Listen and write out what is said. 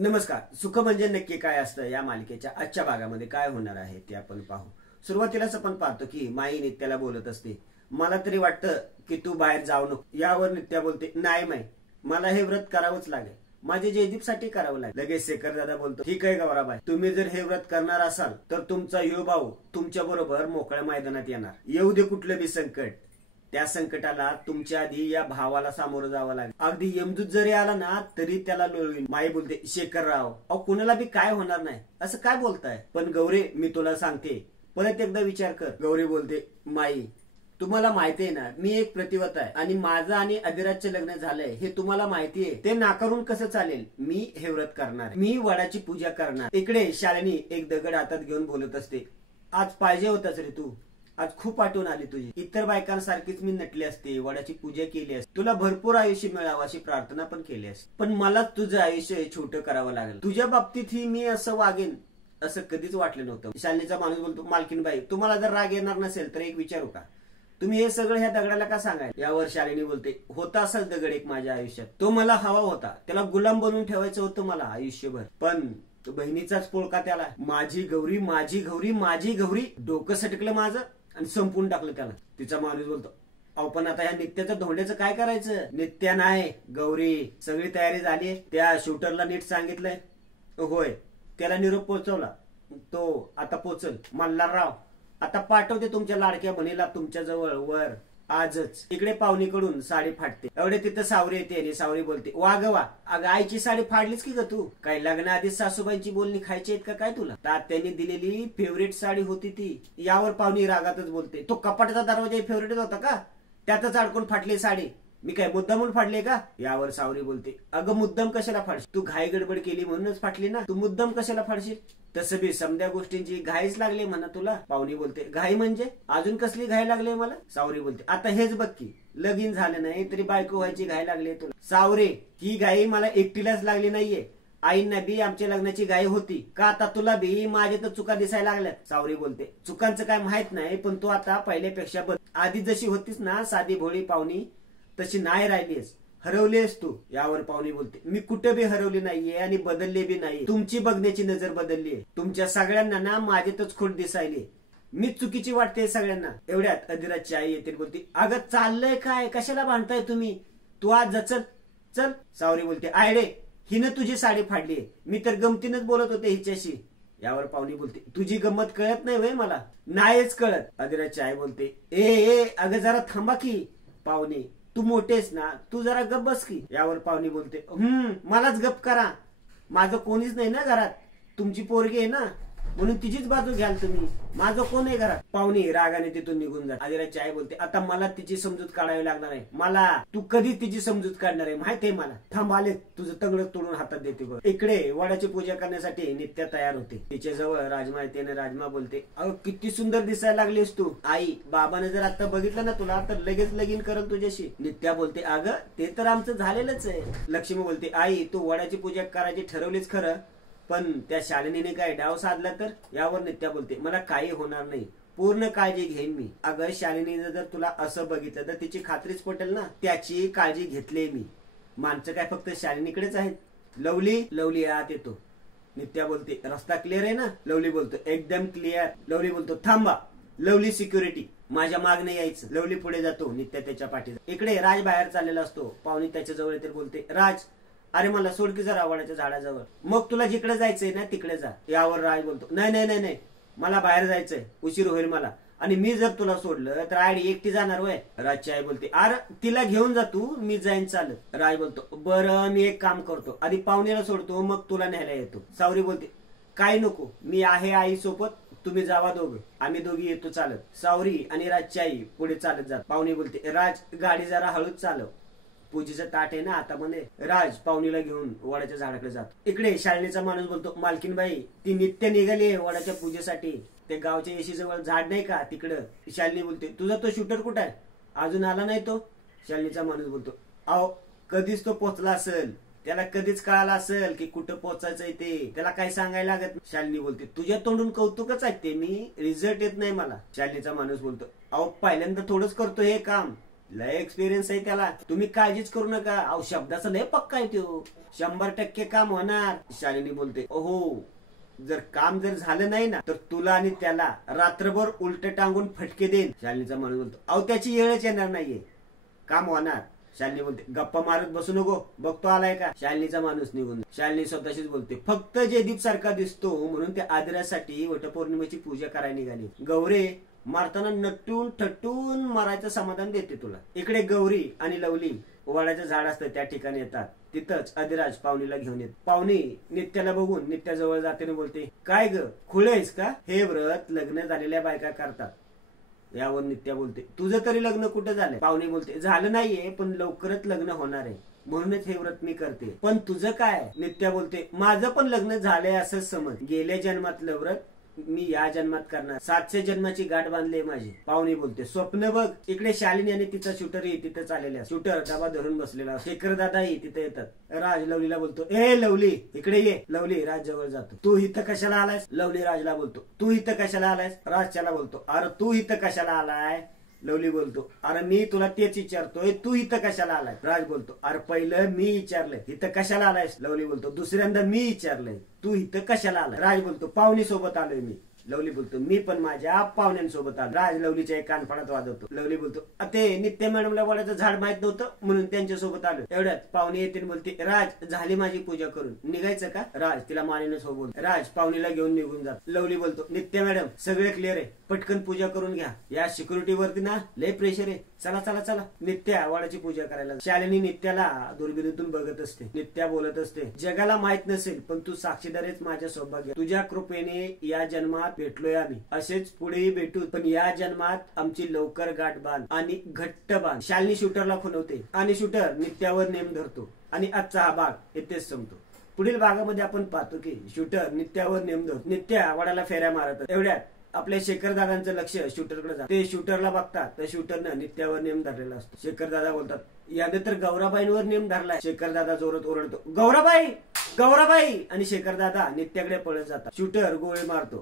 नमस्कार. सुख म्हणजे नक्की काय असतं या मालिकेच्या आजच्या भागामध्ये काय होणार आहे ते आपण पाहू. सुरुवातीलाच आपण पाहतो की माई नित्याला बोलत असते, मला तरी वाटतं की तू बाहेर जाऊ नको. यावर नित्या बोलते, नाही माई, मला हे व्रत करावंच लागेल, माझे जयदीप साठी करावं लागेल. लगेच शेखर दादा बोलतो, ठीक आहे गौराबाई, तुम्ही जर हे व्रत करणार असाल तर तुमचा यो भाऊ तुमच्या बरोबर मोकळ्या मैदानात येणार. येऊ दे कुठलं बी संकट, त्या संकटाला तुमच्या आधी या भावाला सामोरं जावं लागेल. अगदी यमदूत जरी आला ना तरी त्याला लोळवीन. माई बोलते, शेखरराव अहो कुणाला बी काय होणार नाही असं काय बोलताय. पण गौरी मी तुला सांगते, परत एकदा विचार कर. गौरी बोलते, माई तुम्हाला माहिती आहे ना मी एक प्रतिवत आहे आणि माझं आणि अधिराजचे लग्न झालंय हे तुम्हाला माहिती आहे. ते नाकारून कसं चालेल, मी हे व्रत करणार, मी वडाची पूजा करणार. इकडे शालिनी एक दगड हातात घेऊन बोलत असते, आज पाहिजे होताच रे तू, आज खूप आठवण आली तुझी. इतर बायकांसारखीच मी नटली असते, वडाची पूजा केली असते, तुला भरपूर आयुष्य मिळावं अशी प्रार्थना पण केली असते. पण मला तुझं आयुष्य छोटं करावं लागेल. तुझ्या बाबतीतही मी असं वागेन असं कधीच वाटलं नव्हतं. शालिनीचा माणूस बोलतो, मालकीनबाई तुम्हाला जर राग येणार नसेल तर एक विचारू का, तुम्ही हे सगळं ह्या दगडाला का सांगाय. यावर शालिनी बोलते, होता असाच दगड एक माझ्या आयुष्यात, तो मला हवा होता, त्याला गुलाम बनवून ठेवायचं होतं मला आयुष्यभर, पण तो बहिणीचाच पोळका त्याला. माझी गौरी माझी गौरी माझी गौरी, डोकं सटकलं माझं आणि संपून टाकलं त्याला. तिचा माणूस बोलतो, अहो पण आता या नित्याचं धोंड्याचं काय करायचं. नित्या नाही गौरी, सगळी तयारी झाली, त्या शूटरला नीट सांगितलंय, होय त्याला निरोप पोहोचवला, तो आता पोचल. मल्हारराव आता पाठवते तुमच्या लाडक्या बहिणीला तुमच्या जवळ वर आजच. इकडे पाहुणीकडून साडी फाटते, एवढे तिथं सावरी येते आणि सावरी बोलते, वा ग वा, अगं आईची साडी फाडलीच की ग तू, काय लग्नाआधी सासूबाईंची बोलणी खायची आहेत का काय तुला. तात्याने दिलेली फेवरेट साडी होती ती. यावर पाहुणी रागातच बोलते, तो कपाटाचा दरवाजा फेवरेट होता का, त्यातच अडकून फाटली साडी, मी काय मुद्दामून फाडले का. यावर सावरी बोलते, अगं मुद्दाम कशाला फाडशील, तू घाई गडबड केली म्हणूनच फाटली ना, तू मुद्दाम कशाला फाडशील. तसं बी समध्या गोष्टींची घाईच लागली म्हणा तुला. पाहुणी बोलते, घाई म्हणजे अजून कसली घाई लागली मला. सावरी बोलते, आता हेच बघ की लगीन झालं नाही तरी बायको व्हायची घाई लागली तुला. सावरे ही घाई मला एकटीलाच लागली नाहीये, आईंना बी आमच्या लग्नाची घाई होती का, आता तुला बी माझ्या तर चुका दिसायला लागल्यात. सावरी बोलते, चुकांचं काय माहित नाही, पण तू आता पहिल्यापेक्षा आधी जशी होतीस ना साधी भोळी पाहुणी तशी नाही राहिलीस, हरवलीस तू. यावर पाहुणी बोलते, मी कुठे बी हरवली नाहीये आणि बदलले बी नाही, तुमची बघण्याची नजर बदलली आहे. तुमच्या सगळ्यांना ना माझ्यातच खोट दिसायली, मी चुकीची वाटते सगळ्यांना. एवढ्यात अधिराजची आई येते, बोलते, अगं चाललंय काय, कशाला भांडताय तुम्ही, तू आज जा चल चल. सावरी बोलते, आयडे हिनं तुझी साडी फाडली, मी तर गमतीनच बोलत होते हिच्याशी. यावर पाहुणी बोलते, तुझी गंमत कळत नाही वय मला. नाहीच कळत. अधिराजची आई बोलते, ए अगं जरा थांबा की. पाहुणे, तू मोठेस ना, तू जरा गप बस की. यावर पाहुणी बोलते, मलाच गप करा, माझं कोणीच नाही ना घरात, तुमची पोरगी आहे ना म्हणून तिचीच बाजू घ्याल तुम्ही, माझं कोण आहे घरात. पाहुणी रागाने तिथून निघून जात. अधिराजची आई बोलते, आता मला तिची समजूत काढावी लागणार आहे. मला तू कधी तिची समजूत काढणार आहे माहिती आहे मला. थांब आले, तुझं तंगड तोडून हातात देते बघ. इकडे वडाची पूजा करण्यासाठी नित्या तयार होते. तिच्या जवळ राजमा येते आणि राजमा बोलते, अगं किती सुंदर दिसायला लागलीस तू, आई बाबाने जर आता बघितलं ना तुला तर लगेच लगीन करल तुझ्याशी. नित्या बोलते, अगं ते तर आमचं झालेलंच आहे. लक्ष्मी बोलते, आई तू वडाची पूजा करायची ठरवलीच खरं, पण त्या शालिनीने काय डाव साधला तर. यावर नित्या बोलते, मला काही होणार नाही, पूर्ण काळजी घेईन मी. अगं शालिनीने जर तुला असं बघितलं तर तिची खात्रीच पटेल ना, त्याची काळजी घेतली मी. माणसं काय फक्त शालिनीकडेच आहेत. लवली लवली आत येतो. नित्या बोलते, रस्ता क्लिअर आहे ना. लवली बोलतो, एकदम क्लिअर. लवली बोलतो, थांबा. लवली सिक्युरिटी, माझ्या मागणे यायचं. लवली पुढे जातो, नित्या त्याच्या पाठीत. इकडे राज बाहेर चाललेला असतो. पाहुणी त्याच्या जवळ येते, बोलते, राज अरे मला सोड की जरा वडाच्या झाडाजवळ, मग तुला जिकडे जायचंय ना तिकडे जा. यावर राज बोलतो, नाही नाही नाही नाही, मला बाहेर जायचंय, उशीर होईल मला, आणि मी जर तुला सोडलं तर आडी एकटी जाणार वय. राजची आई बोलते, अरे तिला घेऊन जा तू, मी जाईन चालत. राज बोलतो, बरं मी एक काम करतो, आधी पाहुण्याला सोडतो मग तुला न्यायला येतो. सावरी बोलते, काय नको, मी आहे आई सोबत, तुम्ही जावा दोघं, आम्ही दोघी येतो चालत. सावरी आणि राजची आई पुढे चालत जात. पाहुणी बोलते, राज गाडी जरा हळूच चालव, पूजेचं ताट आहे ना आता मध्ये. राज पाहुणीला घेऊन वडाच्या झाडाकडे जातो. इकडे शालिनीचा माणूस बोलतो, मालकीनबाई ती नित्य निघाली वडाच्या पूजेसाठी, ते गावच्या येशी जवळ झाड नाही का तिकडं. शालिनी बोलते, तुझा तो शूटर कुठं आहे, अजून आला नाही तो. शालिनीचा माणूस बोलतो, अहो कधीच तो पोचला असेल, त्याला कधीच कळाला असेल की कुठं पोचायचंय ते, त्याला काही सांगायला लागत. शालिनी बोलते, तुझ्या तोंडून कौतुकच ऐकते मी, रिझल्ट येत नाही मला. शालिनीचा माणूस बोलतो, अहो पहिल्यांदा थोडंच करतो हे काम, लय एक्सपिरियन्स आहे त्याला, तुम्ही काळजीच करू नका. अहो शब्दाचा लय पक्का आहे तो, 100% काम होणार. शालिनी बोलते हो, जर काम जर झालं नाही ना तर तुला आणि त्याला रात्रभर उलट टांगून फटके देईन. शालिनीचा माणूस बोलतो अहो त्याची वेळच येणार नाहीये, काम होणार. शालिनी बोलते गप्पा मारत बसू नको, बघतो आलाय का. शालिनीचा माणूस निघून. शालिनी स्वतःशीच बोलते फक्त जयदीप सारखा दिसतो म्हणून त्या आदिरासाठी वटपौर्णिमेची पूजा करायला निघाली. गौरे मारताना नटून ठटून मारायचं समाधान देते तुला. इकडे गौरी आणि लवली वडाचं झाड असतं त्या ठिकाणी येतात. तिथंच अधिराज पाहुणीला घेऊन येत. पाहुणी नित्याला बघून नित्याजवळ जाते आणि बोलते काय ग खुळेस का, हे व्रत लग्न झालेल्या बायका करतात. यावर नित्या बोलते तुझं तरी लग्न कुठं झालंय. पाहुणी बोलते झालं नाहीये पण लवकरच लग्न होणार आहे म्हणूनच हे व्रत मी करते. पण तुझं काय. नित्या बोलते माझं पण लग्न झालंय असं समज, गेल्या जन्मातलं व्रत मी या जन्मात करणार, 700 जन्माची गाठ बांधली माझी. पाहुणी बोलते स्वप्न बघ. इकडे शालिनी आणि तिचा शूटरही तिथे चाललेला. शूटर डबा धरून बसलेला. शेखर दादाही तिथे येतात. राज लवलीला बोलतो ए लवली इकडे ये. लवली राज जवळ जातो. तू इथं कशाला आलायस. लवली राजला बोलतो तू इथं कशाला आलायस. राज त्याला बोलतो अरे तू इथं कशाला आलाय. लवली बोलतो अरे मी तुला तेच विचारतोय, तू इथं कशाला आलाय. राज बोलतो अरे पहिलं मी विचारलंय इथं कशाला आलायस. लवली बोलतो दुसऱ्यांदा मी विचारलंय तू इथं कशाला आलाय. राज बोलतो पाहुणी सोबत आलोय मी. लवली बोलतो मी पण माझ्या पाहुण्यांसोबत आलो. राज लवलीच्या एक कानफाडात वाजवतो. लवली बोलतो ते नित्य मॅडमला वडाचं झाड माहित नव्हतं म्हणून त्यांच्यासोबत आलो. एवढ्यात पाहुणी येते बोलते राज झाली माझी पूजा करून, निघायचं का. राज तिला मानेने सोबत. राज पाहुणीला घेऊन निघून जात. लवली बोलतो नित्य मॅडम सगळे क्लिअर आहे, पटकन पूजा करून घ्या, या सिक्युरिटी वरती ना लय प्रेशर आहे, चला चला चला. नित्या वडाची पूजा करायला. शालिनी नित्याला दुर्बिणीतून बघत असते. नित्या बोलत असते जगाला माहित नसेल पण तू साक्षीदार आहेस माझ्या सौभाग्य, तुझ्या कृपेने या जन्मात भेटलोय आम्ही, असेच पुढेही भेटू, पण या जन्मात आमची लवकर गाठ बांध आणि घट्ट बांध. शालिनी शूटरला खुणवते आणि शूटर नित्यावर नेम धरतो आणि आजचा हा भाग इथेच संपतो. पुढील भागामध्ये आपण पाहतो की शूटर नित्यावर नेम धरतो. नित्या वडाला फेऱ्या मारत. एवढ्यात आपल्या शेखर दादांचं लक्ष शूटरकडे जातं. ते शूटरला बघतात तर शूटरनं नित्यावर नेम धरलेला असतो. शेखर दादा बोलतात याने तर गौराबाईंवर नेम धरलाय. शेखर दादा जोरात ओरडतो गौराबाई गौराबाई, आणि शेखर दादा नित्याकडे पळत जातात. शूटर गोळी मारतो